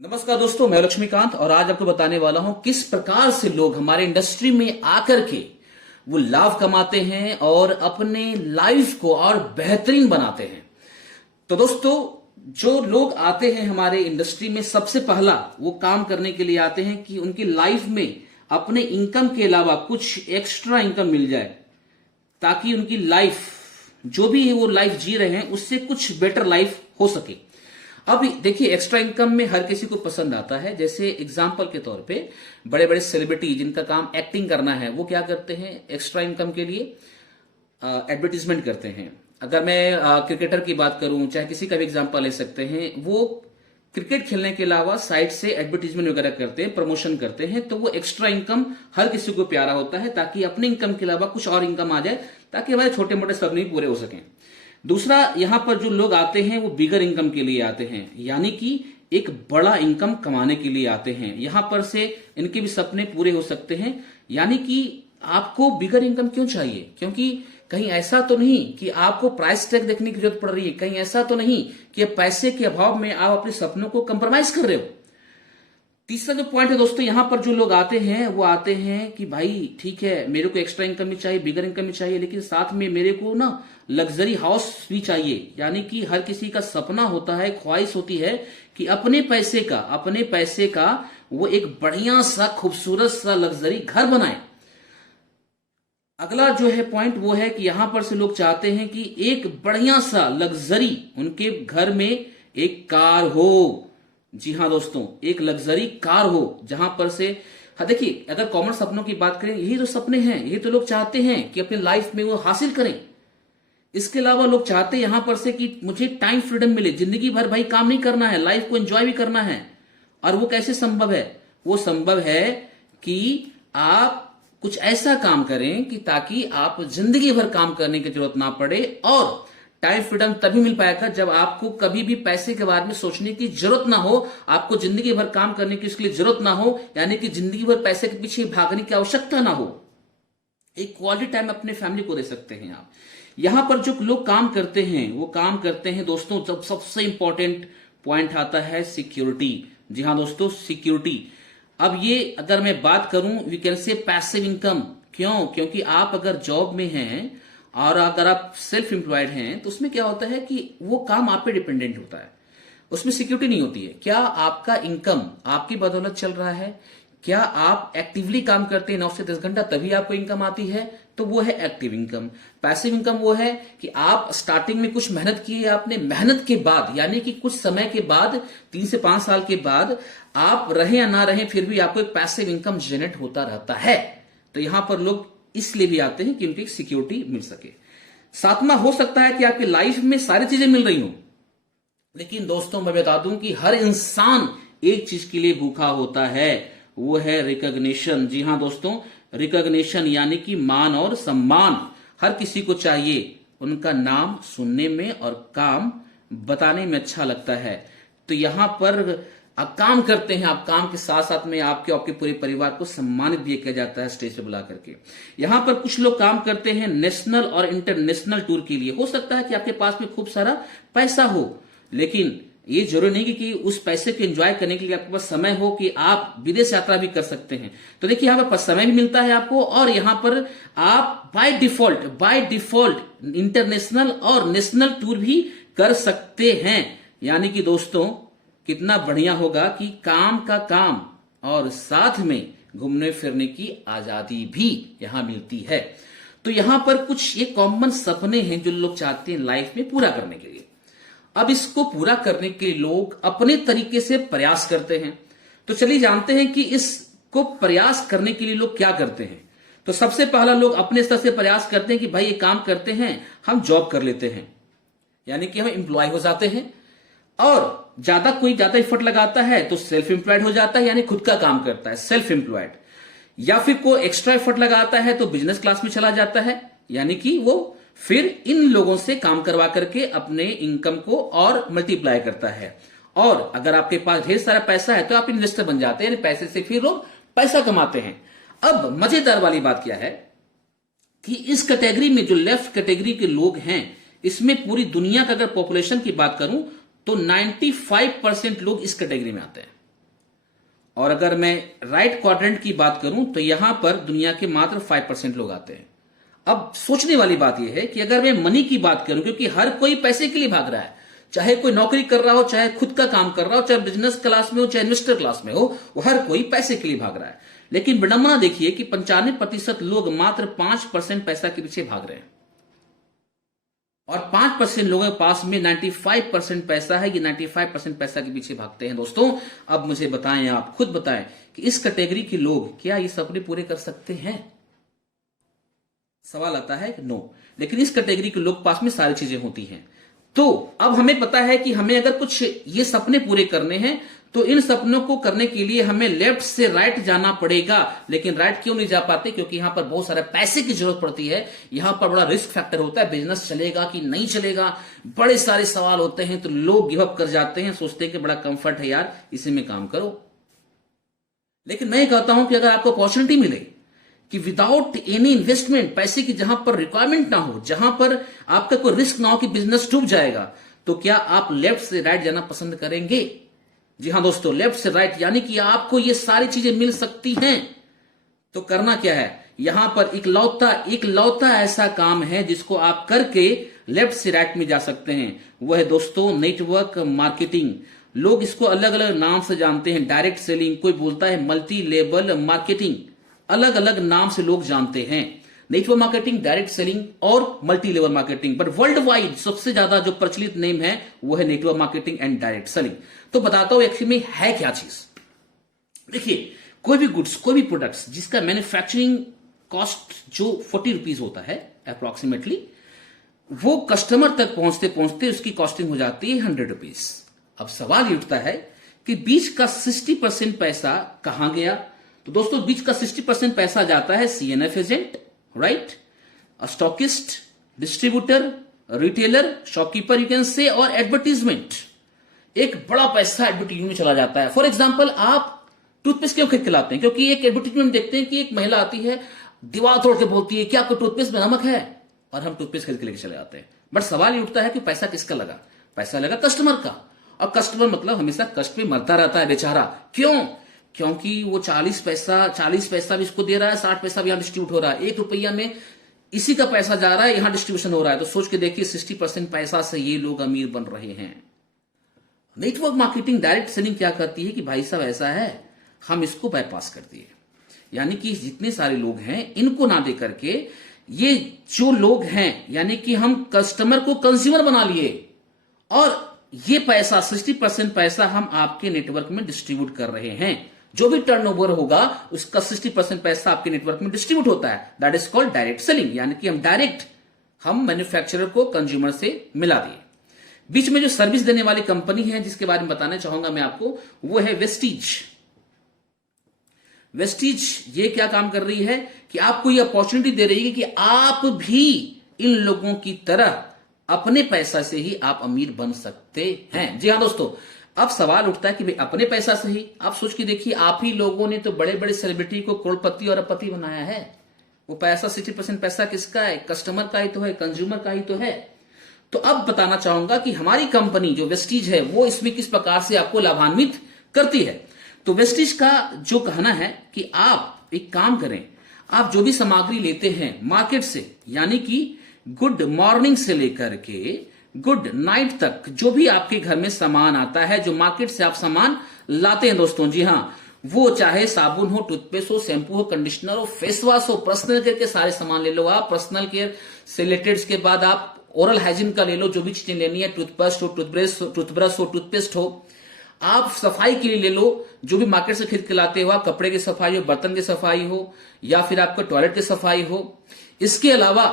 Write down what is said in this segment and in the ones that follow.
नमस्कार दोस्तों, मैं लक्ष्मीकांत और आज आपको बताने वाला हूं किस प्रकार से लोग हमारे इंडस्ट्री में आकर के वो लाभ कमाते हैं और अपने लाइफ को और बेहतरीन बनाते हैं। तो दोस्तों, जो लोग आते हैं हमारे इंडस्ट्री में, सबसे पहला वो काम करने के लिए आते हैं कि उनकी लाइफ में अपने इनकम के अलावा कुछ एक्स्ट्रा इनकम मिल जाए, ताकि उनकी लाइफ जो भी है वो लाइफ जी रहे हैं उससे कुछ बेटर लाइफ हो सके। अब देखिए, एक्स्ट्रा इनकम में हर किसी को पसंद आता है। जैसे एग्जांपल के तौर पे बड़े बड़े सेलिब्रिटी जिनका काम एक्टिंग करना है, वो क्या करते हैं, एक्स्ट्रा इनकम के लिए एडवर्टीजमेंट करते हैं। अगर मैं क्रिकेटर की बात करूं, चाहे किसी का भी एग्जांपल ले सकते हैं, वो क्रिकेट खेलने के अलावा साइड से एडवर्टीजमेंट वगैरह करते हैं, प्रमोशन करते हैं। तो वो एक्स्ट्रा इनकम हर किसी को प्यारा होता है, ताकि अपने इनकम के अलावा कुछ और इनकम आ जाए, ताकि हमारे छोटे मोटे सपने भी पूरे हो सकें। दूसरा, यहां पर जो लोग आते हैं वो बिगर इनकम के लिए आते हैं, यानी कि एक बड़ा इनकम कमाने के लिए आते हैं। यहां पर से इनके भी सपने पूरे हो सकते हैं। यानी कि आपको बिगर इनकम क्यों चाहिए? क्योंकि कहीं ऐसा तो नहीं कि आपको प्राइस टैग देखने की जरूरत पड़ रही है, कहीं ऐसा तो नहीं कि पैसे के अभाव में आप अपने सपनों को कंप्रोमाइज कर रहे हो। तीसरा जो पॉइंट है दोस्तों, यहां पर जो लोग आते हैं वो आते हैं कि भाई ठीक है, मेरे को एक्स्ट्रा इनकम भी चाहिए, बिगर इनकम भी चाहिए, लेकिन साथ में मेरे को ना लग्जरी हाउस भी चाहिए। यानी कि हर किसी का सपना होता है, ख्वाहिश होती है कि अपने पैसे का वो एक बढ़िया सा खूबसूरत सा लग्जरी घर बनाए। अगला जो है पॉइंट वो है कि यहां पर से लोग चाहते हैं कि एक बढ़िया सा लग्जरी उनके घर में एक कार हो। जी हाँ दोस्तों, एक लग्जरी कार हो जहां पर से, हाँ देखिए, अगर कॉमन सपनों की बात करें, यही तो सपने हैं, यही तो लोग चाहते हैं कि अपनी लाइफ में वो हासिल करें। इसके अलावा लोग चाहते हैं यहां पर से कि मुझे टाइम फ्रीडम मिले, जिंदगी भर भाई काम नहीं करना है, लाइफ को एंजॉय भी करना है। और वो कैसे संभव है? वो संभव है कि आप कुछ ऐसा काम करें कि ताकि आप जिंदगी भर काम करने की जरूरत ना पड़े। और टाइम फ्रीडम तभी मिल पाएगा जब आपको कभी भी पैसे के बारे में सोचने की जरूरत ना हो, आपको जिंदगी भर काम करने की उसके लिए जरूरत ना हो, यानी कि जिंदगी भर पैसे के पीछे भागने की आवश्यकता ना हो। एक क्वालिटी टाइम अपने फैमिली को दे सकते हैं आप। यहां पर जो लोग काम करते हैं वो काम करते हैं दोस्तों, जब सबसे इंपॉर्टेंट पॉइंट आता है सिक्योरिटी। जी हाँ दोस्तों, सिक्योरिटी। अब ये अगर मैं बात करूं, we can say passive income. क्यों? क्योंकि आप अगर जॉब में हैं और अगर आप सेल्फ एम्प्लॉयड हैं, तो उसमें क्या होता है कि वो काम आप पे डिपेंडेंट होता है, उसमें सिक्योरिटी नहीं होती है। क्या आपका इनकम आपकी बदौलत चल रहा है? क्या आप एक्टिवली काम करते हैं 9 से 10 घंटा, तभी आपको इनकम आती है? तो वो है एक्टिव इनकम। पैसिव इनकम वो है कि आप स्टार्टिंग में कुछ मेहनत की है, आपने मेहनत के बाद, यानी कि कुछ समय के बाद, 3 से 5 साल के बाद, आप रहे या ना रहे, फिर भी आपको एक पैसिव इनकम जनरेट होता रहता है। तो यहां पर लोग इसलिए भी आते हैं कि उनकी सिक्योरिटी मिल सके। सातवां, हो सकता है कि आपकी लाइफ में सारी चीजें मिल रही हो, लेकिन दोस्तों मैं बता दूं कि हर इंसान एक चीज के लिए भूखा होता है, वो है रिकॉग्निशन। जी हां दोस्तों, रिकॉग्निशन यानी कि मान और सम्मान हर किसी को चाहिए। उनका नाम सुनने में और काम बताने में अच्छा लगता है। तो यहां पर आप काम करते हैं, आप काम के साथ साथ में आपके पूरे परिवार को सम्मानित भी किया जाता है स्टेज पे बुला करके। यहां पर कुछ लोग काम करते हैं नेशनल और इंटरनेशनल टूर के लिए। हो सकता है कि आपके पास में खूब सारा पैसा हो, लेकिन ये जरूरी नहीं कि उस पैसे को एंजॉय करने के लिए आपके पास समय हो कि आप विदेश यात्रा भी कर सकते हैं। तो देखिए, यहाँ पर समय भी मिलता है आपको, और यहां पर आप बाय डिफॉल्ट इंटरनेशनल और नेशनल टूर भी कर सकते हैं। यानी कि दोस्तों, कितना बढ़िया होगा कि काम का काम और साथ में घूमने फिरने की आजादी भी यहां मिलती है। तो यहां पर कुछ ये कॉमन सपने हैं जो लोग चाहते हैं लाइफ में पूरा करने के लिए। अब इसको पूरा करने के लोग अपने तरीके से प्रयास करते हैं। तो चलिए जानते हैं कि इसको प्रयास करने के लिए लोग क्या करते हैं। तो सबसे पहला, लोग अपने स्तर से प्रयास करते हैं कि भाई ये काम करते हैं, हम जॉब कर लेते हैं, यानी कि हम एम्प्लॉय हो जाते हैं। और कोई ज्यादा एफर्ट लगाता है तो सेल्फ एम्प्लॉयड हो जाता है, यानी खुद का काम करता है, सेल्फ एम्प्लॉयड। या फिर कोई एक्स्ट्रा एफर्ट लगाता है तो बिजनेस क्लास में चला जाता है, यानी कि वो फिर इन लोगों से काम करवा करके अपने इनकम को और मल्टीप्लाई करता है। और अगर आपके पास ढेर सारा पैसा है तो आप इन्वेस्टर बन जाते हैं, यानी पैसे से फिर लोग पैसा कमाते हैं। अब मजेदार वाली बात क्या है कि इस कैटेगरी में जो लेफ्ट कैटेगरी के लोग हैं, इसमें पूरी दुनिया का अगर पॉपुलेशन की बात करूं तो 95% लोग इस कैटेगरी में आते हैं। और अगर मैं राइट क्वाड्रेंट की बात करूं तो यहां पर दुनिया के मात्र 5% लोग आते हैं। अब सोचने वाली बात यह है कि अगर मैं मनी की बात करूं, क्योंकि हर कोई पैसे के लिए भाग रहा है, चाहे कोई नौकरी कर रहा हो, चाहे खुद का काम कर रहा हो, चाहे बिजनेस क्लास में हो, चाहे इन्वेस्टर क्लास में हो, वो हर कोई पैसे के लिए भाग रहा है। लेकिन विडंबना देखिए कि 95% लोग मात्र 5% पैसा के पीछे भाग रहे हैं और 5% लोगों के पास में 95% पैसा है। ये 95% पैसा के पीछे भागते हैं। दोस्तों अब मुझे बताएं, आप खुद बताएं कि इस कैटेगरी के लोग क्या ये सपने पूरे कर सकते हैं? सवाल आता है कि नो। लेकिन इस कैटेगरी के लोग पास में सारी चीजें होती हैं। तो अब हमें पता है कि हमें अगर कुछ ये सपने पूरे करने हैं तो इन सपनों को करने के लिए हमें लेफ्ट से राइट जाना पड़ेगा। लेकिन राइट क्यों नहीं जा पाते? क्योंकि यहां पर बहुत सारे पैसे की जरूरत पड़ती है, यहां पर बड़ा रिस्क फैक्टर होता है, बिजनेस चलेगा कि नहीं चलेगा, बड़े सारे सवाल होते हैं। तो लोग गिव अप कर जाते हैं, सोचते हैं कि बड़ा कंफर्ट है यार, इसी में काम करो। लेकिन मैं कहता हूं कि अगर आपको अपॉर्चुनिटी मिले कि विदाउट एनी इन्वेस्टमेंट, पैसे की जहां पर रिक्वायरमेंट ना हो, जहां पर आपका कोई रिस्क ना हो कि बिजनेस डूब जाएगा, तो क्या आप लेफ्ट से राइट जाना पसंद करेंगे? जी हां दोस्तों, लेफ्ट से राइट, यानी कि आपको ये सारी चीजें मिल सकती हैं। तो करना क्या है? यहां पर एक लौता ऐसा काम है जिसको आप करके लेफ्ट से राइट में जा सकते हैं। वह है दोस्तों नेटवर्क मार्केटिंग। लोग इसको अलग अलग नाम से जानते हैं, डायरेक्ट सेलिंग, कोई बोलता है मल्टी लेवल मार्केटिंग, अलग अलग नाम से लोग जानते हैं। नेटवर्क मार्केटिंग, डायरेक्ट सेलिंग और multi level marketing. But world wide सबसे ज्यादा जो प्रचलित नेम है वो है network marketing and direct selling. तो बताता हूं एक्चुअली में है क्या चीज। देखिए, कोई भी गुड्स, कोई भी प्रोडक्ट्स जिसका मैन्युफैक्चरिंग कॉस्ट जो 40 रुपीज होता है अप्रोक्सीमेटली, वो कस्टमर तक पहुंचते पहुंचते उसकी कॉस्टिंग हो जाती है 100 रुपीज। अब सवाल ये उठता है कि बीच का 60% पैसा कहां गया? तो दोस्तों बीच का 60% पैसा जाता है CNF agent, right, stockist, distributor, retailer, shopkeeper you can say, और एडवर्टीजमेंट। एक बड़ा पैसा एडवर्टीजमेंट में चला जाता है। फॉर एग्जाम्पल, आप टूथपेस्ट क्यों खरीद के लाते हैं? क्योंकि एक एडवर्टीजमेंट देखते हैं कि एक महिला आती है, दीवार तोड़ के बोलती है कि आपको टूथपेस्ट में नमक है, और हम टूथपेस्ट खरीद के लेके चले जाते हैं। बट सवाल ये उठता है कि पैसा किसका लगा? पैसा लगा कस्टमर का। और कस्टमर मतलब हमेशा कष्ट पे मरता रहता है बेचारा। क्यों? क्योंकि वो 40 पैसा भी इसको दे रहा है, 60 पैसा भी यहां डिस्ट्रीब्यूट हो रहा है, 1 रुपया में इसी का पैसा जा रहा है, यहां डिस्ट्रीब्यूशन हो रहा है। तो सोच के देखिए 60% पैसा से ये लोग अमीर बन रहे हैं। नेटवर्क मार्केटिंग, डायरेक्ट सेलिंग क्या करती है कि भाई साहब ऐसा है, हम इसको बाईपास कर दिए, यानी कि जितने सारे लोग हैं इनको ना दे करके ये जो लोग हैं, यानी कि हम कस्टमर को कंज्यूमर बना लिए, और ये पैसा 60% पैसा हम आपके नेटवर्क में डिस्ट्रीब्यूट कर रहे हैं। जो भी टर्नओवर होगा उसका 60% पैसा आपके नेटवर्क में डिस्ट्रीब्यूट होता है। That is called direct selling, यानी कि हम मैन्युफैक्चरर को कंज्यूमर से मिला दिए। बीच में जो सर्विस देने वाली कंपनी है जिसके बारे में बताना चाहूंगा मैं आपको, वो है वेस्टीज। वेस्टीज ये क्या काम कर रही है कि आपको ये अपॉर्चुनिटी दे रही है कि आप भी इन लोगों की तरह अपने पैसा से ही आप अमीर बन सकते हैं। जी हां दोस्तों, अब सवाल उठता है कि भाई अपने पैसा से ही, आप सोच के देखिए, आप ही लोगों ने तो बड़े बड़े सेलिब्रिटी को करोड़पति और अरबपति बनाया है। वो पैसा 60% पैसा किसका है? कस्टमर का ही तो है, कंज्यूमर का ही तो है। तो अब बताना चाहूंगा कि हमारी कंपनी जो वेस्टीज है वो इसमें किस प्रकार से आपको लाभान्वित करती है। तो वेस्टीज का जो कहना है कि आप एक काम करें, आप जो भी सामग्री लेते हैं मार्केट से, यानी कि गुड मॉर्निंग से लेकर के गुड नाइट तक जो भी आपके घर में सामान आता है, जो मार्केट से आप सामान लाते हैं दोस्तों, जी हां, वो चाहे साबुन हो, टूथपेस्ट हो, शैम्पू हो, कंडीशनर हो, फेस वॉश हो, पर्सनल केयर के सारे सामान ले लो आप। पर्सनल केयर से रिलेटेड के बाद आप ओरल हाइजीन का ले लो, जो भी चीजें लेनी है, टूथपेस्ट हो, टूथब्रश हो, टूथपेस्ट हो। आप सफाई के लिए ले लो, जो भी मार्केट से खरीद के लाते हो, आप कपड़े की सफाई हो, बर्तन की सफाई हो, या फिर आपको टॉयलेट की सफाई हो। इसके अलावा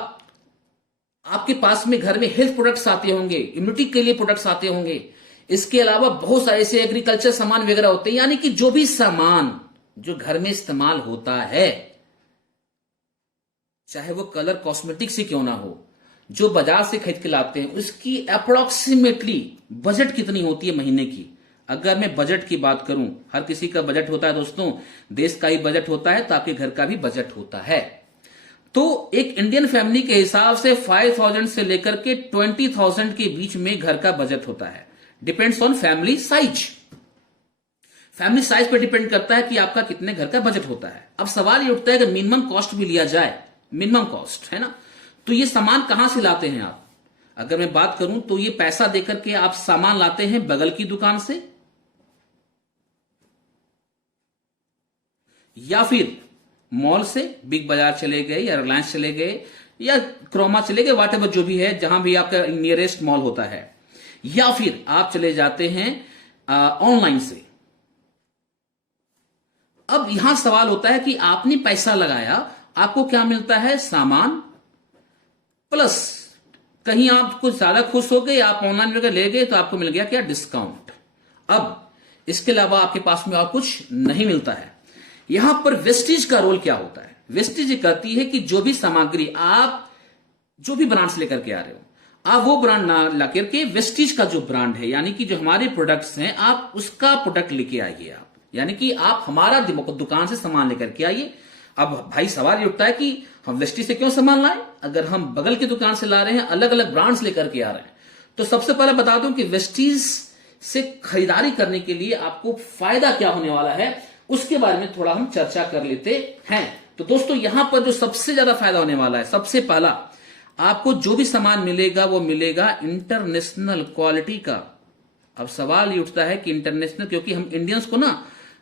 आपके पास में घर में हेल्थ प्रोडक्ट्स आते होंगे, इम्यूनिटी के लिए प्रोडक्ट्स आते होंगे। इसके अलावा बहुत सारे ऐसे एग्रीकल्चर सामान वगैरह होते हैं, यानी कि जो भी सामान जो घर में इस्तेमाल होता है, चाहे वो कलर कॉस्मेटिक से क्यों ना हो, जो बाजार से खरीद के लाते हैं, उसकी अप्रोक्सीमेटली बजट कितनी होती है महीने की? अगर मैं बजट की बात करूं, हर किसी का बजट होता है दोस्तों, देश का ही बजट होता है तो आपके घर का भी बजट होता है। तो एक इंडियन फैमिली के हिसाब से 5,000 से लेकर के 20,000 के बीच में घर का बजट होता है, depends on family size. Family size पर डिपेंड करता है कि आपका कितने घर का बजट होता है। अब सवाल ये उठता है कि मिनिमम कॉस्ट भी लिया जाए, मिनिमम कॉस्ट है ना, तो ये सामान कहां से लाते हैं आप? अगर मैं बात करूं तो ये पैसा देकर के आप सामान लाते हैं बगल की दुकान से, या फिर मॉल से, बिग बाजार चले गए या रिलायंस चले गए या क्रोमा चले गए, वाट एवर जो भी है, जहां भी आपका नियरेस्ट मॉल होता है, या फिर आप चले जाते हैं ऑनलाइन से। अब यहां सवाल होता है कि आपने पैसा लगाया, आपको क्या मिलता है? सामान प्लस कहीं आप कुछ ज्यादा खुश हो गए, आप ऑनलाइन वगैरह ले गए तो आपको मिल गया क्या? डिस्काउंट। अब इसके अलावा आपके पास में और कुछ नहीं मिलता है। यहां पर वेस्टेज का रोल क्या होता है? वेस्टेज ये कहती है कि जो भी सामग्री आप जो भी ब्रांड से लेकर के आ रहे हो, आप वो ब्रांड ना ला करके वेस्टेज का जो ब्रांड है, यानी कि जो हमारे प्रोडक्ट्स हैं, आप उसका प्रोडक्ट लेके आइए। आप यानी कि आप हमारा दुकान से सामान लेकर के आइए। अब भाई सवाल ये उठता है कि हम वेस्टेज से क्यों सामान लाएं अगर हम बगल की दुकान से ला रहे हैं, अलग अलग ब्रांड्स लेकर के आ रहे हैं? तो सबसे पहले बता दूं कि वेस्टेज से खरीदारी करने के लिए आपको फायदा क्या होने वाला है, उसके बारे में थोड़ा हम चर्चा कर लेते हैं। तो दोस्तों यहां पर जो सबसे ज्यादा फायदा होने वाला है, सबसे पहला, आपको जो भी सामान मिलेगा वो मिलेगा इंटरनेशनल क्वालिटी का। अब सवाल ये उठता है कि इंटरनेशनल, क्योंकि हम इंडियंस को ना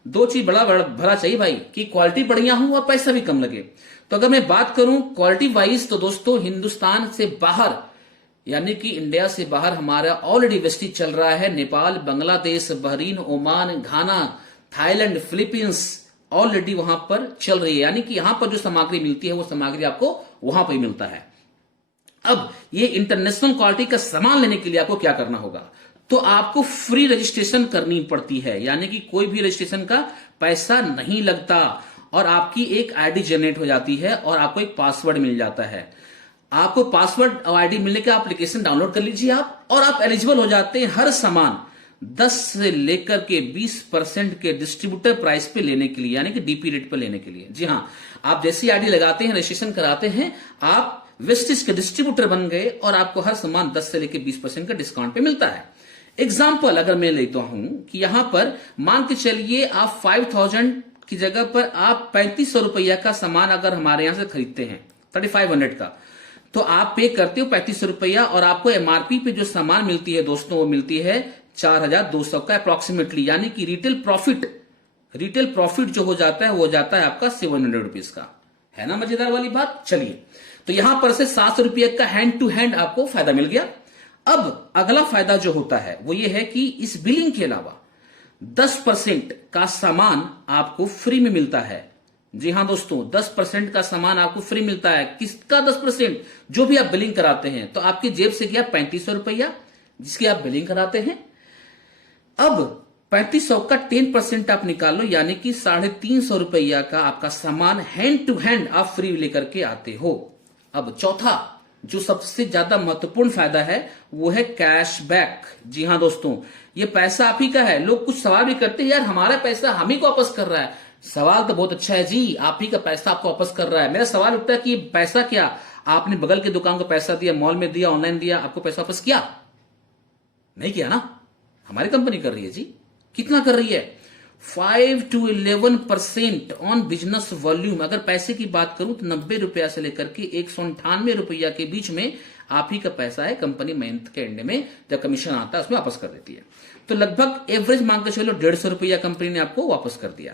दो चीज बड़ा भरा चाहिए भाई, कि क्वालिटी बढ़िया हो और पैसा भी कम लगे। तो अगर मैं बात करूं क्वालिटी वाइज, तो दोस्तों हिंदुस्तान से बाहर यानी कि इंडिया से बाहर हमारा ऑलरेडी वेस्टेज चल रहा है। नेपाल, बांग्लादेश, बहरीन, ओमान, घाना, थाईलैंड, फिलीपींस ऑलरेडी वहां पर चल रही है। यानी कि यहां पर जो सामग्री मिलती है वो सामग्री आपको वहां पर मिलता है। अब ये इंटरनेशनल क्वालिटी का सामान लेने के लिए आपको क्या करना होगा? तो आपको फ्री रजिस्ट्रेशन करनी पड़ती है, यानी कि कोई भी रजिस्ट्रेशन का पैसा नहीं लगता और आपकी एक आईडी जनरेट हो जाती है और आपको एक पासवर्ड मिल जाता है। आपको पासवर्ड और आईडी मिलने के एप्लीकेशन डाउनलोड कर लीजिए आप, और आप एलिजिबल हो जाते हैं हर सामान 10 से लेकर के 20% के डिस्ट्रीब्यूटर प्राइस पे लेने के लिए, यानी कि डीपी रेट पे लेने के लिए। जी हां, आप जैसी आईडी लगाते हैं, रजिस्ट्रेशन कराते हैं, आप वेस्टेज के डिस्ट्रीब्यूटर बन गए और आपको हर सामान 10 से लेकर 20% का डिस्काउंट पे मिलता है। एग्जाम्पल अगर मैं लेता हूं कि यहां पर मान के चलिए आप 5000 की जगह पर आप 3500 रुपया का सामान अगर हमारे यहां से खरीदते हैं 3500 का, तो आप पे करते हो 3500 रुपया और आपको एमआरपी पे जो सामान मिलती है दोस्तों वो मिलती है 4200 का अप्रोक्सीमेटली, यानी कि रिटेल प्रॉफिट जो हो जाता है वो हो जाता है आपका 700 रुपीज का। है ना मजेदार वाली बात? चलिए, तो यहां पर से 700 रुपये का हैंड टू हैंड आपको फायदा मिल गया। अब अगला फायदा जो होता है वो ये है कि इस बिलिंग के अलावा 10% का सामान आपको फ्री में मिलता है। जी हां दोस्तों, 10% का सामान आपको फ्री मिलता है। किसका 10%? जो भी आप बिलिंग कराते हैं। तो आपकी जेब से गया 3500 रुपया जिसकी आप बिलिंग कराते हैं। अब 3500 का 10% आप निकाल लो, यानी कि 350 रुपया का आपका सामान हैंड टू हैंड आप फ्री लेकर के आते हो। अब चौथा जो सबसे ज्यादा महत्वपूर्ण फायदा है वो है कैशबैक। जी हां दोस्तों, ये पैसा आप ही का है। लोग कुछ सवाल भी करते हैं, यार हमारा पैसा हम ही को वापस कर रहा है। सवाल तो बहुत अच्छा है जी, आप ही का पैसा आपको वापस कर रहा है। मेरा सवाल उठता है कि पैसा क्या, आपने बगल की दुकान को पैसा दिया, मॉल में दिया, ऑनलाइन दिया, आपको पैसा वापस किया? नहीं किया ना, हमारी कंपनी कर रही है जी। कितना कर रही है? 5 to 11% ऑन बिजनेस वॉल्यूम। अगर पैसे की बात करूं तो 90 रुपया से लेकर के 198 रुपया के बीच में आप ही का पैसा है। कंपनी मंथ के एंड में जब कमीशन आता है उसमें वापस कर देती है। तो लगभग एवरेज मान के चलो 150 रुपया कंपनी ने आपको वापस कर दिया।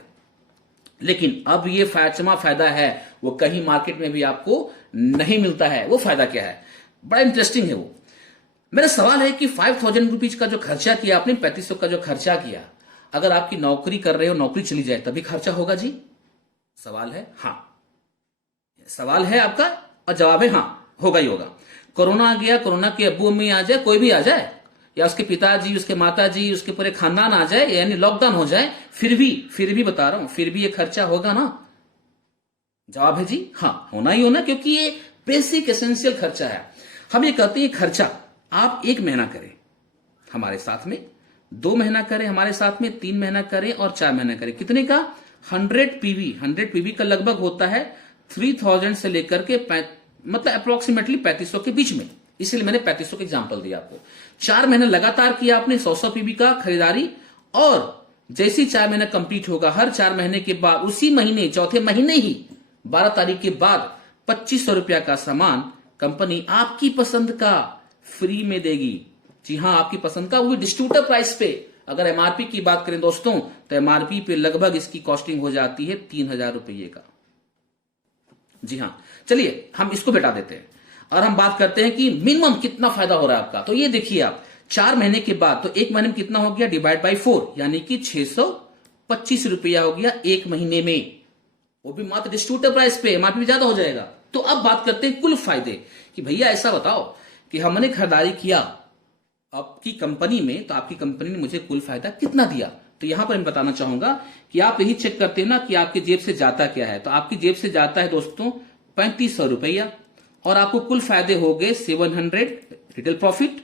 लेकिन अब ये फायचमा फायदा है, वो कहीं मार्केट में भी आपको नहीं मिलता है। वो फायदा क्या है? बड़ा इंटरेस्टिंग है वो। मेरा सवाल है कि 5000 रुपीज का जो खर्चा किया आपने, 3500 का जो खर्चा किया, अगर आपकी नौकरी कर रहे हो, नौकरी चली जाए तभी खर्चा होगा जी? सवाल है हाँ। सवाल है आपका और जवाब है हाँ, होगा ही होगा। कोरोना आ गया, कोरोना के अब्बू अम्मी आ जाए, कोई भी आ जाए, या उसके पिताजी, उसके माताजी, उसके पूरे खानदान आ जाए, यानी लॉकडाउन हो जाए, फिर भी बता रहा हूं, फिर भी ये खर्चा होगा ना? जवाब है जी हाँ, होना ही होना, क्योंकि ये बेसिक एसेंशियल खर्चा है। हम ये कहते हैं खर्चा आप 1 महीना करें हमारे साथ में, 2 महीना करें हमारे साथ में, 3 महीना करें और 4 महीना करें। कितने का? 100 पीवी का लगभग होता है 3000 से लेकर के मतलब अप्रोक्सीमेटली 3500 के बीच में। इसलिए मैंने 3500 का एग्जांपल दिया आपको। 4 महीने लगातार किया आपने 100 पीवी का खरीदारी और जैसे ही 4 महीना कंप्लीट होगा, हर 4 महीने के बाद उसी महीने चौथे महीने ही 12 तारीख के बाद 2500 रुपया का सामान कंपनी आपकी पसंद का फ्री में देगी। जी हां, आपकी पसंद का, वो डिस्ट्रीब्यूटर प्राइस पे। अगर एमआरपी की बात करें दोस्तों, तो एमआरपी पे लगभग इसकी कॉस्टिंग हो जाती है 3000 रुपये का। जी हां, चलिए हम इसको बेटा देते हैं और हम बात करते हैं कि मिनिमम कितना फायदा हो रहा है आपका। तो ये देखिए आप 4 महीने के बाद, तो एक महीने में कितना हो गया, डिवाइड बाई 4, यानी कि 625 रुपया हो गया एक महीने में, वो भी मात्र डिस्ट्रीब्यूटर प्राइस पे। एमआरपी ज्यादा हो जाएगा। तो अब बात करते हैं कुल फायदे कि भैया ऐसा बताओ कि हमने खरीदारी किया आपकी कंपनी में, तो आपकी कंपनी ने मुझे कुल फायदा कितना दिया। तो यहां पर मैं बताना चाहूंगा कि आप यही चेक करते हैं ना कि आपकी जेब से जाता क्या है। तो आपकी जेब से जाता है दोस्तों 3500 रुपया, और आपको कुल फायदे हो गए 700 रिटेल प्रॉफिट,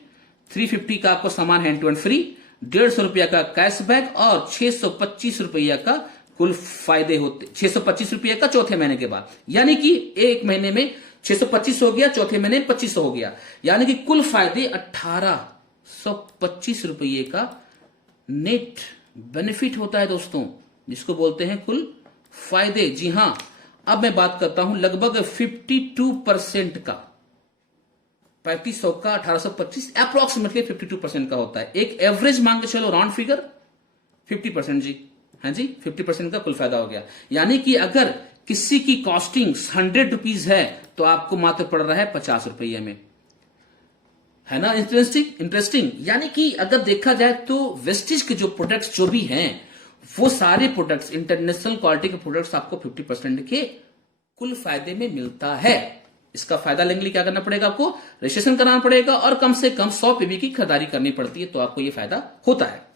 350 का आपको सामान हैंड टू हैंड फ्री, 150 रुपया का कैशबैक और 625 रुपया का कुल फायदे होते, 625 रुपये का चौथे महीने के बाद, यानी कि एक महीने में 625 हो गया, चौथे महीने 2500 हो गया, यानी कि कुल फायदे 1825 रुपये का नेट बेनिफिट होता है दोस्तों, जिसको बोलते हैं कुल फायदे। जी हां, अब मैं बात करता हूं लगभग 52% का, 3500 का 1825 अप्रोक्सीमेटली 52% का होता है। एक एवरेज मान के चलो, राउंड फिगर 50%। जी हाँ जी, 50% का कुल फायदा हो गया। यानी कि अगर किसी की कॉस्टिंग 100 रुपीज है तो आपको मात्र पड़ रहा है 50 रुपये में। है ना इंटरेस्टिंग। यानी कि अगर देखा जाए तो वेस्टिज के जो प्रोडक्ट्स जो भी हैं, वो सारे प्रोडक्ट्स, इंटरनेशनल क्वालिटी के प्रोडक्ट्स आपको 50% के कुल फायदे में मिलता है। इसका फायदा लेने के लिए क्या करना पड़ेगा, आपको रजिस्ट्रेशन कराना पड़ेगा और कम से कम 100 पीवी की खरीदारी करनी पड़ती है, तो आपको यह फायदा होता है,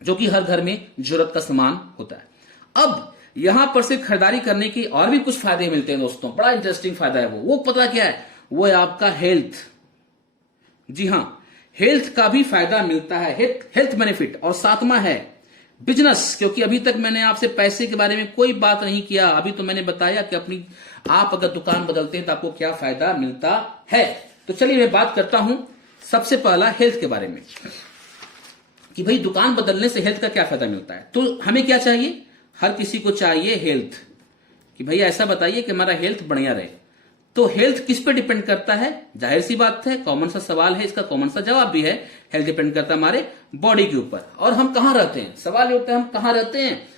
जो कि हर घर में जरूरत का सामान होता है। अब यहां पर से खरीदारी करने की और भी कुछ फायदे मिलते हैं दोस्तों, बड़ा इंटरेस्टिंग फायदा है वो पता क्या है, वो है आपका हेल्थ। जी हां, हेल्थ का भी फायदा मिलता है, हेल्थ बेनिफिट। और सातवां है बिजनेस, क्योंकि अभी तक मैंने आपसे पैसे के बारे में कोई बात नहीं किया। अभी तो मैंने बताया कि आप अगर दुकान बदलते हैं तो आपको क्या फायदा मिलता है। तो चलिए मैं बात करता हूं सबसे पहला हेल्थ के बारे में, कि भाई दुकान बदलने से हेल्थ का क्या फायदा मिलता है। तो हमें क्या चाहिए, हर किसी को चाहिए हेल्थ, कि भैया ऐसा बताइए कि हमारा हेल्थ बढ़िया रहे। तो हेल्थ किस पे डिपेंड करता है, जाहिर सी बात है, कॉमन सा सवाल है, इसका कॉमन सा जवाब भी है। हेल्थ डिपेंड करता है हमारे बॉडी के ऊपर। और हम कहां रहते हैं, सवाल ये होता है हम कहां रहते हैं।